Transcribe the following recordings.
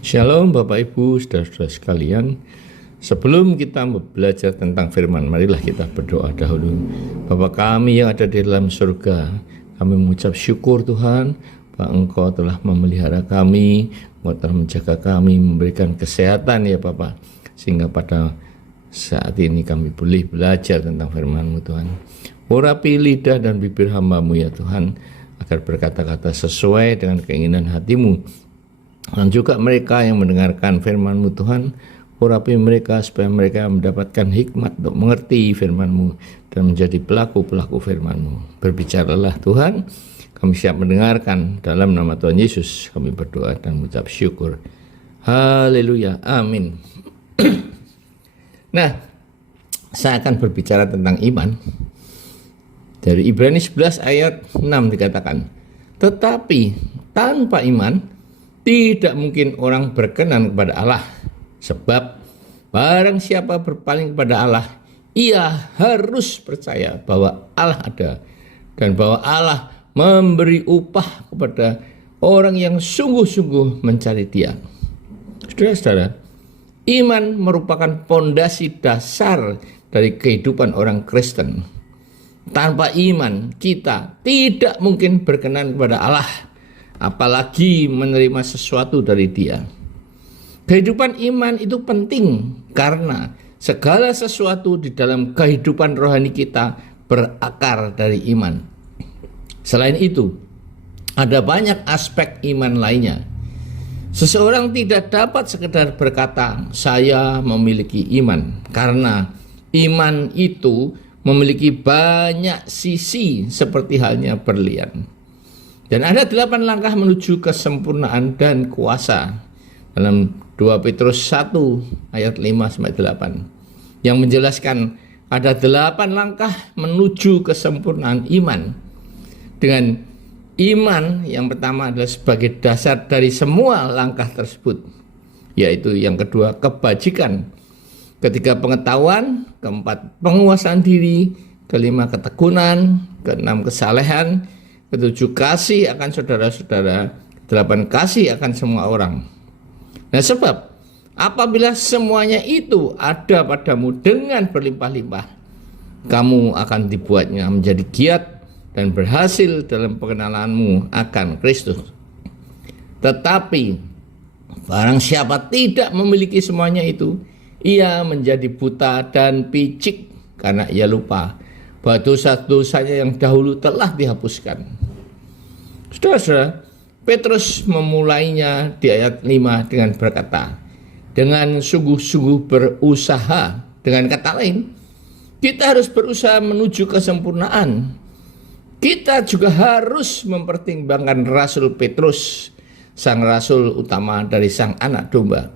Shalom Bapak Ibu, saudara-saudara sekalian. Sebelum kita belajar tentang firman, marilah kita berdoa dahulu. Bapa kami yang ada di dalam surga, kami mengucap syukur Tuhan, bahwa Engkau telah memelihara kami, Engkau telah menjaga kami, memberikan kesehatan ya Bapak, sehingga pada saat ini kami boleh belajar tentang firman-Mu Tuhan. Urapi lidah dan bibir hamba-Mu ya Tuhan, agar berkata-kata sesuai dengan keinginan hati-Mu. Dan juga mereka yang mendengarkan firman-Mu Tuhan, urapi mereka supaya mereka mendapatkan hikmat untuk mengerti firman-Mu dan menjadi pelaku-pelaku firman-Mu. Berbicaralah Tuhan, kami siap mendengarkan. Dalam nama Tuhan Yesus kami berdoa dan mengucap syukur. Haleluya, amin. Nah, saya akan berbicara tentang iman. Dari Ibrani 11 ayat 6 dikatakan, tetapi tanpa iman tidak mungkin orang berkenan kepada Allah, sebab barang siapa berpaling kepada Allah, ia harus percaya bahwa Allah ada dan bahwa Allah memberi upah kepada orang yang sungguh-sungguh mencari Dia. Saudara-saudara, iman merupakan pondasi dasar dari kehidupan orang Kristen. Tanpa iman kita tidak mungkin berkenan kepada Allah, apalagi menerima sesuatu dari Dia. Kehidupan iman itu penting karena segala sesuatu di dalam kehidupan rohani kita berakar dari iman. Selain itu, ada banyak aspek iman lainnya. Seseorang tidak dapat sekedar berkata, saya memiliki iman, karena iman itu memiliki banyak sisi seperti halnya berlian. Dan ada 8 langkah menuju kesempurnaan dan kuasa dalam 2 Petrus 1 ayat 5-8 yang menjelaskan ada 8 langkah menuju kesempurnaan iman. Dengan iman yang pertama adalah sebagai dasar dari semua langkah tersebut, yaitu yang kedua kebajikan, ketiga pengetahuan, keempat penguasaan diri, kelima ketekunan, keenam kesalehan, ketujuh kasih akan saudara-saudara, 8 kasih akan semua orang. Nah, sebab apabila semuanya itu ada padamu dengan berlimpah-limpah, kamu akan dibuatnya menjadi giat dan berhasil dalam pengenalanmu akan Kristus. Tetapi barang siapa tidak memiliki semuanya itu, ia menjadi buta dan picik karena ia lupa bahwa dosa-dosanya yang dahulu telah dihapuskan. Saudara-saudara, Petrus memulainya di ayat 5 dengan berkata, dengan sungguh-sungguh berusaha. Dengan kata lain, kita harus berusaha menuju kesempurnaan. Kita juga harus mempertimbangkan Rasul Petrus, sang rasul utama dari sang anak domba.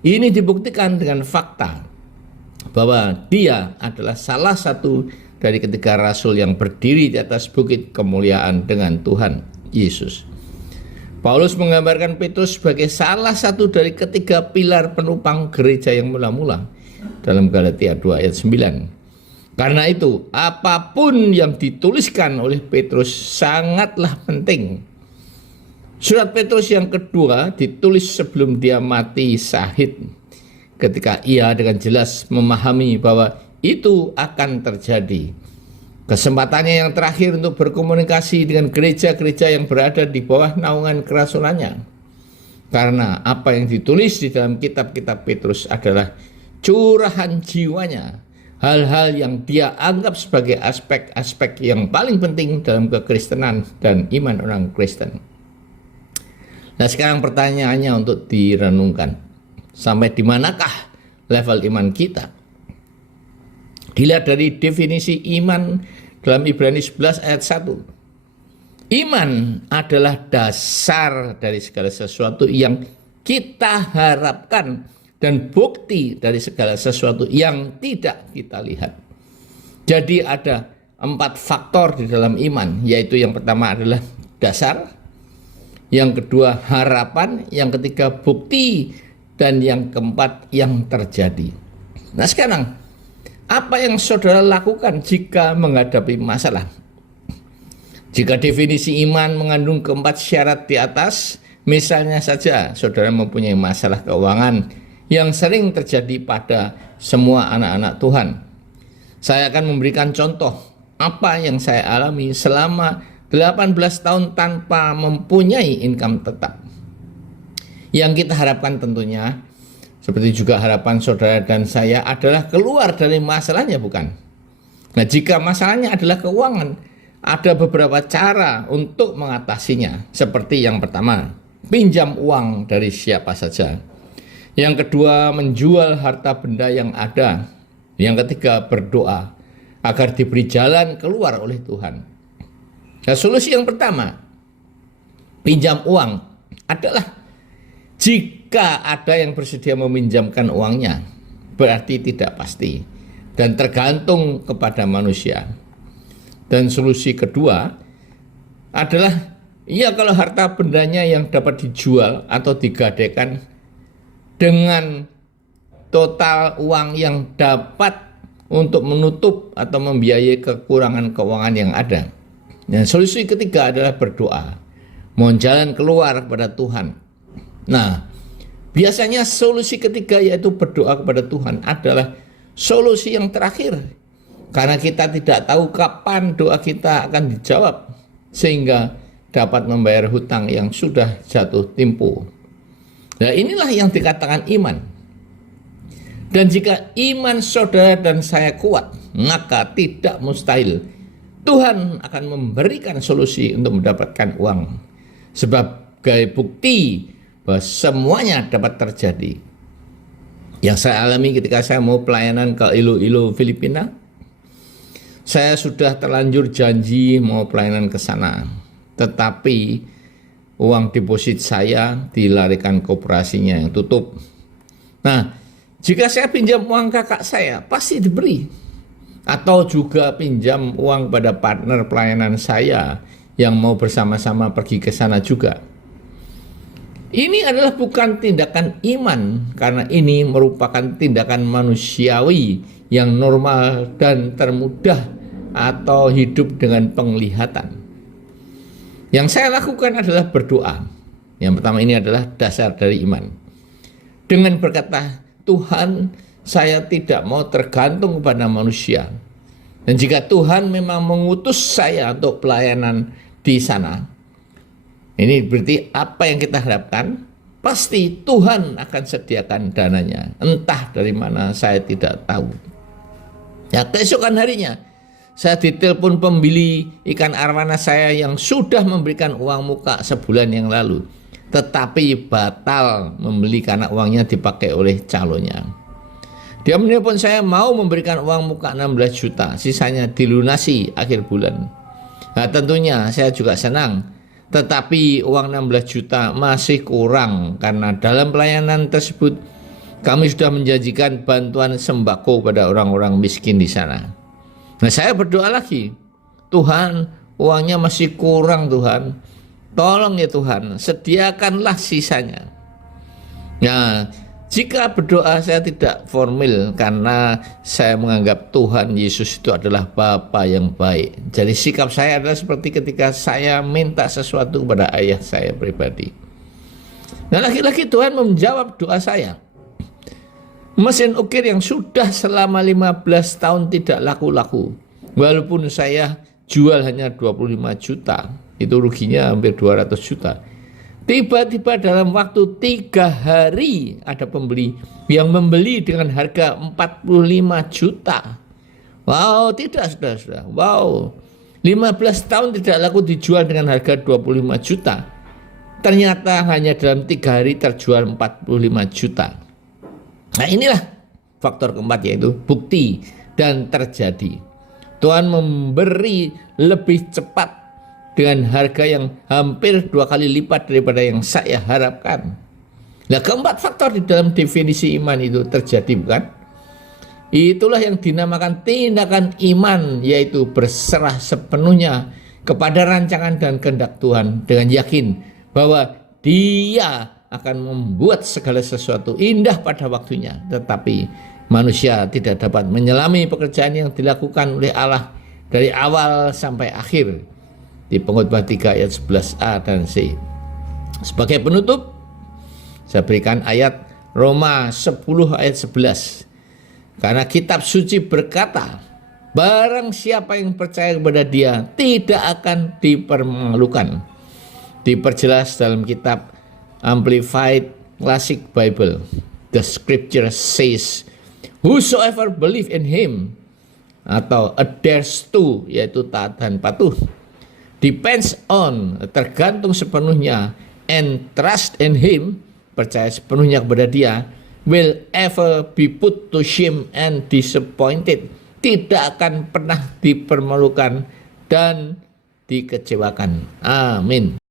Ini dibuktikan dengan fakta bahwa dia adalah salah satu dari ketiga rasul yang berdiri di atas bukit kemuliaan dengan Tuhan Yesus. Paulus menggambarkan Petrus sebagai salah satu dari ketiga pilar penopang gereja yang mula-mula dalam Galatia 2 ayat 9. Karena itu, apapun yang dituliskan oleh Petrus sangatlah penting. Surat Petrus yang kedua ditulis sebelum dia mati syahid, ketika ia dengan jelas memahami bahwa itu akan terjadi. Kesempatannya yang terakhir untuk berkomunikasi dengan gereja-gereja yang berada di bawah naungan kerasulannya. Karena apa yang ditulis di dalam kitab-kitab Petrus adalah curahan jiwanya, hal-hal yang dia anggap sebagai aspek-aspek yang paling penting dalam kekristenan dan iman orang Kristen. Nah, sekarang pertanyaannya untuk direnungkan. Sampai di manakah level iman kita? Dilihat dari definisi iman dalam Ibrani 11 ayat 1. Iman adalah dasar dari segala sesuatu yang kita harapkan dan bukti dari segala sesuatu yang tidak kita lihat. Jadi ada 4 faktor di dalam iman, yaitu yang pertama adalah dasar, yang kedua harapan, yang ketiga bukti, dan yang keempat yang terjadi. Nah, sekarang apa yang saudara lakukan jika menghadapi masalah? Jika definisi iman mengandung keempat syarat di atas, Misalnya saja saudara mempunyai masalah keuangan yang sering terjadi pada semua anak-anak Tuhan. Saya akan memberikan contoh apa yang saya alami selama 18 tahun tanpa mempunyai income tetap. Yang kita harapkan tentunya, seperti juga harapan saudara dan saya, adalah keluar dari masalahnya, bukan? Nah, jika masalahnya adalah keuangan, ada beberapa cara untuk mengatasinya. Seperti yang pertama, pinjam uang dari siapa saja. Yang kedua, menjual harta benda yang ada. Yang ketiga, berdoa agar diberi jalan keluar oleh Tuhan. Nah, solusi yang pertama, pinjam uang, adalah jika ada yang bersedia meminjamkan uangnya, berarti tidak pasti dan tergantung kepada manusia. Dan solusi kedua adalah, ya, kalau harta bendanya yang dapat dijual atau digadaikan dengan total uang yang dapat untuk menutup atau membiayai kekurangan keuangan yang ada. Dan solusi ketiga adalah berdoa, mohon jalan keluar kepada Tuhan. Nah, biasanya solusi ketiga, yaitu berdoa kepada Tuhan, adalah solusi yang terakhir. Karena kita tidak tahu kapan doa kita akan dijawab, sehingga dapat membayar hutang yang sudah jatuh tempo. Nah, inilah yang dikatakan iman. Dan jika iman saudara dan saya kuat, maka tidak mustahil Tuhan akan memberikan solusi untuk mendapatkan uang. Sebagai bukti bahwa semuanya dapat terjadi. Yang saya alami ketika saya mau pelayanan ke Iloilo, Filipina, saya sudah terlanjur janji mau pelayanan ke sana, tetapi uang deposit saya dilarikan koperasinya yang tutup. Nah, jika saya pinjam uang kakak saya, pasti diberi. Atau juga pinjam uang pada partner pelayanan saya yang mau bersama-sama pergi ke sana juga. Ini adalah bukan tindakan iman, karena ini merupakan tindakan manusiawi yang normal dan termudah atau hidup dengan penglihatan. Yang saya lakukan adalah berdoa. Yang pertama, ini adalah dasar dari iman. Dengan berkata, Tuhan, saya tidak mau tergantung kepada manusia. Dan jika Tuhan memang mengutus saya untuk pelayanan di sana, ini berarti apa yang kita harapkan, pasti Tuhan akan sediakan dananya. Entah dari mana, saya tidak tahu. Ya, keesokan harinya, saya ditelepon pembeli ikan arwana saya yang sudah memberikan uang muka sebulan yang lalu, tetapi batal membeli karena uangnya dipakai oleh calonnya. Dia menelpon saya mau memberikan uang muka 16 juta, sisanya dilunasi akhir bulan. Nah, tentunya saya juga senang, tetapi uang 16 juta masih kurang karena dalam pelayanan tersebut kami sudah menjanjikan bantuan sembako pada orang-orang miskin di sana. Nah, saya berdoa lagi, Tuhan, uangnya masih kurang Tuhan, tolong ya Tuhan, sediakanlah sisanya. Nah, jika berdoa saya tidak formal karena saya menganggap Tuhan Yesus itu adalah Bapa yang baik. Jadi sikap saya adalah seperti ketika saya minta sesuatu kepada ayah saya pribadi. Nah, lagi-lagi Tuhan menjawab doa saya. Mesin ukir yang sudah selama 15 tahun tidak laku-laku, walaupun saya jual hanya 25 juta, itu ruginya hampir 200 juta. Tiba-tiba dalam waktu 3 hari ada pembeli yang membeli dengan harga 45 juta. Wow, tidak, saudara-saudara. Wow, 15 tahun tidak laku dijual dengan harga 25 juta. Ternyata hanya dalam 3 hari terjual 45 juta. Nah, inilah faktor keempat, yaitu bukti dan terjadi. Tuhan memberi lebih cepat dengan harga yang hampir 2 kali lipat daripada yang saya harapkan. Nah, keempat faktor di dalam definisi iman itu terjadi, bukan? Itulah yang dinamakan tindakan iman, yaitu berserah sepenuhnya kepada rancangan dan kehendak Tuhan dengan yakin bahwa Dia akan membuat segala sesuatu indah pada waktunya. Tetapi manusia tidak dapat menyelami pekerjaan yang dilakukan oleh Allah dari awal sampai akhir. Di Pengkhotbah 3 ayat 11a dan c. Sebagai penutup, saya berikan ayat Roma 10 ayat 11. Karena kitab suci berkata, barang siapa yang percaya kepada Dia tidak akan dipermalukan. Diperjelas dalam kitab Amplified Classic Bible. The scripture says, whosoever believe in him, atau adheres to, yaitu taat dan patuh, depends on, tergantung sepenuhnya, and trust in him, percaya sepenuhnya kepada Dia, will ever be put to shame and disappointed, tidak akan pernah dipermalukan dan dikecewakan. Amin.